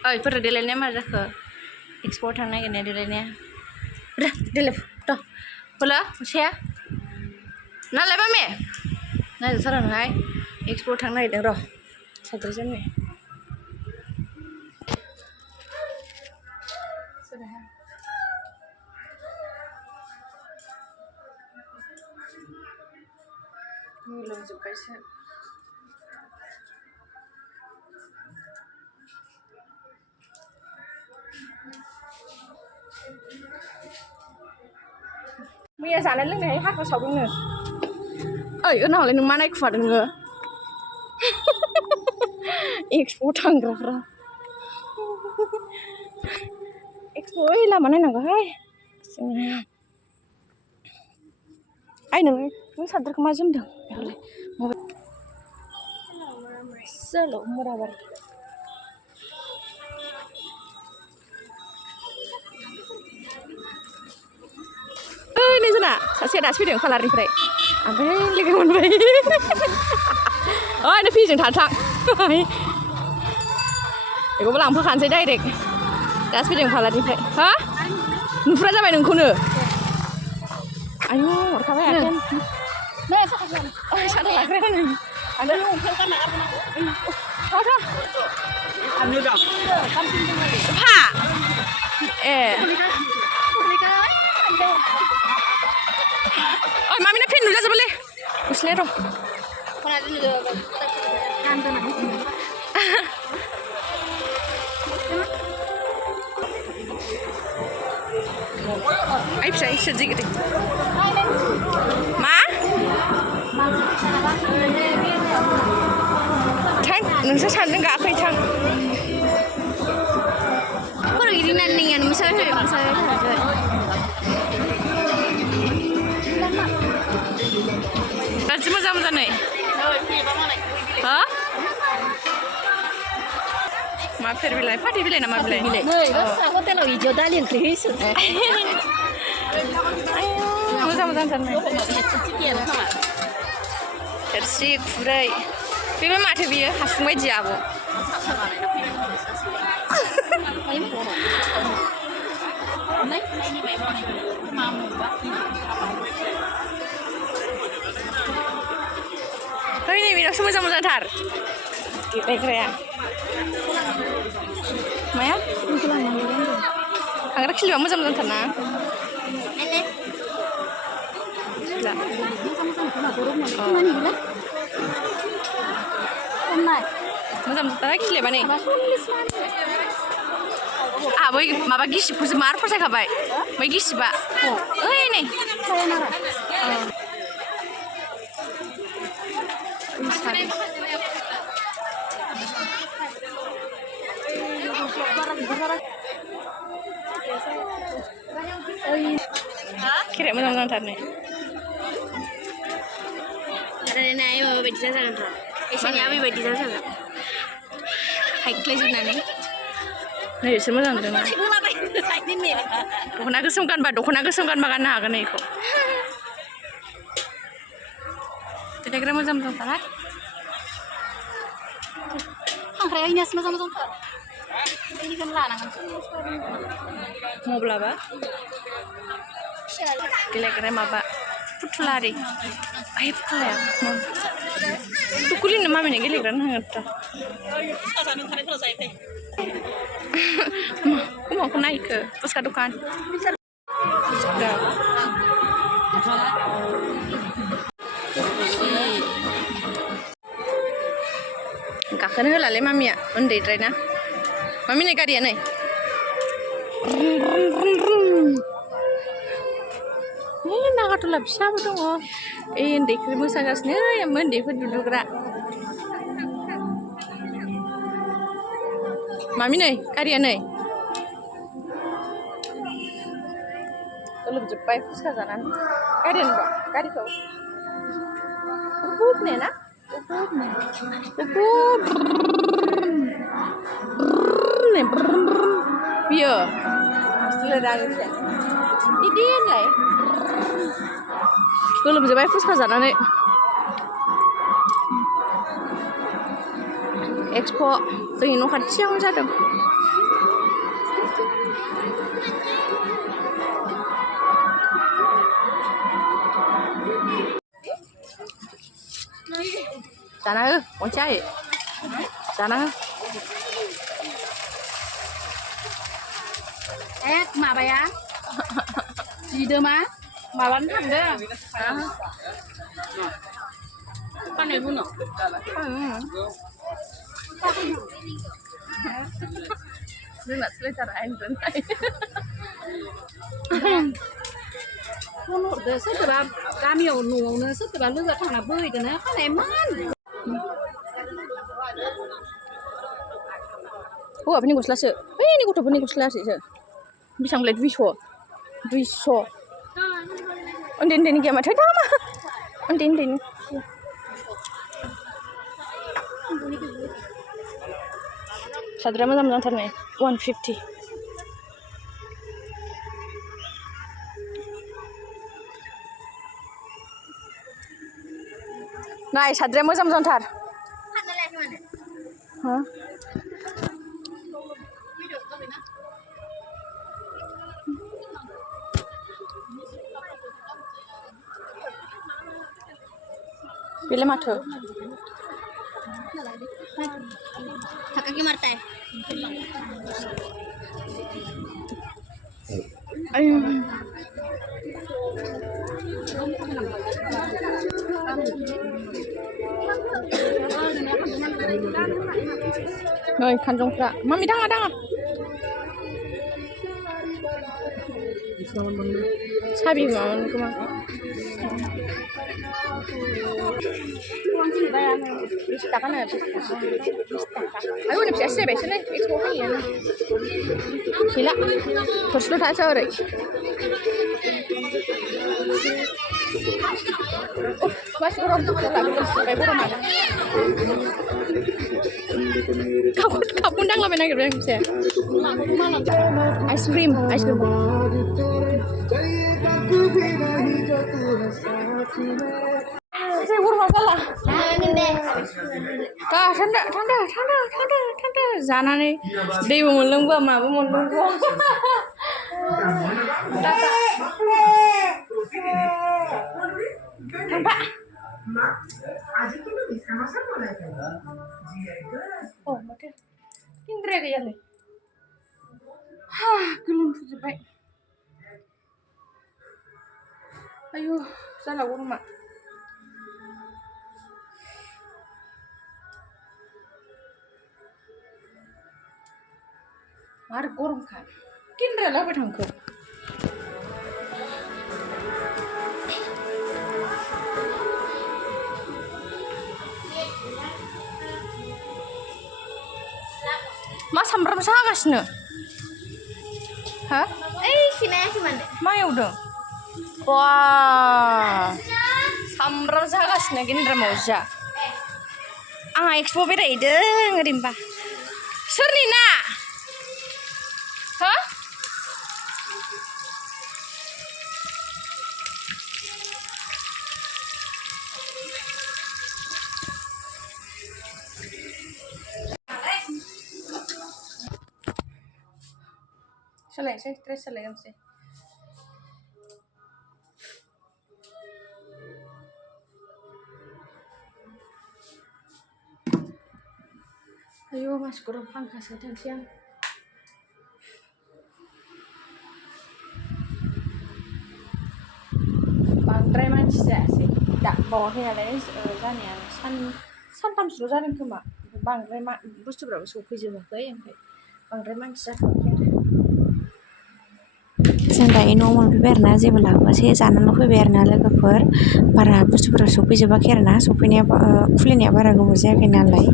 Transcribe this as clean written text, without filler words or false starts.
ओइ फोर देलायनाया मा जाखो एक्सप'आव थांनो नागिरनाया देलायनाया देलाय थ' बोला साया नालाय मामे नायजाथारानोहाय एक्सप'आव थांनो नागिरदों र' साद्रिजोंनो लोमजोब्बायसो मैया जानाय लोंनाय हाग्रा सावदोंनो ओइ उनावलाय नों मा नायखुमादों नोङो एक्सप'आव थांग्राफ्रा एक्सप'आव ओइ लामा नायनांगौहाय जोङो आइ नों साद्रिखौ मा जोमदों चलो मोराबारि ओइ नै जोंना सासेया दासो फैदों पार्लारनिफ्राय ओमफ्राय लोगो मोनबाय ओइ नै फैजों थां बेखौबो लांफाखानोसै डाइरेक्ट दासो फैदों पार्लारनिफ्राय हा नुफुरा जाबाय नोंखौनो आयु हरखाबाय आथेन साथा लाग्राया नै फा ए ओइ मामिना फेन नुजाजोबोलै गस्लाया र' आइ फिसा इसोर जि गिदिर मा थां नोंसोर सानैजों गाखोयै थां खर' गिदिंनानै नोंनियानो मोसाबाय गाज्रि मोजां मोजां नै हा मा फेर बिलाइ फाथै बिलाइ नामा बिलाइ हटेलाव इदियाव दालि ओंख्रि होयोसो मोजां मोजां जानाय थोरसि खुरै बेबो माथो बियो हासुं बायदि आब' है नै बेनावसो मोजां मोजांथार देलायग्राया माया हांग्रा खिलिबा मोजां मोजांथार ना मोजां मोजां खिलिबा नै बै माबा गिसिबखौसो मार फसायखाबाय बै गिसिबा ओइ नै खेराया मोजां मोजांथार नै रायलायनाय माबा बायदि जाजागोन र' एसेनि आबै बायदि जाजागोन हाइख्लायजोबनानै नै एसे मोजां नुदों दख'ना गोसोम गानबा गाननो हागोन बेखौ देलायग्रा मोजां मोजांथार खांख्राइ हैनायासो मोजां मोजांथार बेनिखौनो लानांगोन मब्लाबा देलायग्रा माबा फुथुला आरि ओइ फुथुलाया टुकुलिनो मामिनो गेलेग्रा नांगोन माखौ नायखो फुसका दखान गाखोनो होलालै मामिया उन्दैद्राय ना मामि नै गारिया नै नागारट'ला फिसाबो दङ ओइ उन्दैफोर मोसागासिनो उन्दैफोर दुदुग्रा मामि नै गारिया नै लोमजोब्बाय फुसका जानानै गारियानो दं गारिखौ बहुद ने ना बियो बिदि होनलाय गोलोमजोब्बाय फुसका जानानै एक्सप' जोंनि न' खाथियावनो जादों जाना हो मोनसे जाना हो माबाया जिदोमा माबानो थांदों फाननाय बुङो जोंना सोलायथारा आइनजोंहाय फन हरदो सोरबा गामियाव न'आवनो सोरबा लोगो थांना बोहैदोनो फाननाय मान हौवाफोरनि गस्लासो बैनि गथ'फोरनि गस्लासो बेसेबांलाय 200 उन्दै उन्दैनि गैया माथो दामा उन्दै उन्दैनि साद्रा मोजां मोजांथारनाय 150 नाय साद्राया मोजां मोजांथार हा बेलाय माथो थाकाकी मारताय नै खानजंफ्रा मामि दाङा दाङा साबि माबानो खोमा Bisa kan ya? Ayo nih biasa biasanya ekspor ya. Gila, terus lu tak sore. Oh, mas kurang tuh kalau lagi kayak burung mana? Kamu undang lah benar gitu bisa. Ice cream. Saya burung masalah. Kak, tanda. Zaनानै दैबो मोनलोंबा माबो मोनलोंबा. Tampak. Oh, mati. Indra kayaknya. Gelunjut. Ayo, salah rumah. Mar gurung kan. Kindra lah betangku. Mas sambar sagasno. Hah? Kinaya gimana? Mau udah. Wah. Sambar sagasno Kindra mauja. Expo beda ide ngerimpa. Surnina. Hah? Selesai, terus selesai. Ayo mas kurang pangkas kadang siang. Bangdrai मानसि जायासै दा बावाखै नालाय जानाया सानथामसोल' जादों खोमा बांद्राय बुस्थुफ्राबो सफैजोबाखै ओमफ्राय बांद्राय मानसि जाथ'वाखै आरो जों दायो न'आव मोनफैबाय आरोना जेबो लाबोआसै जानानै फैबाय आरोना लोगोफोर बारा बुस्थुफोरा सफैजोबाखै आरोना सफैनाया खुलिनाया बारा गोबाव जायाखै नालाय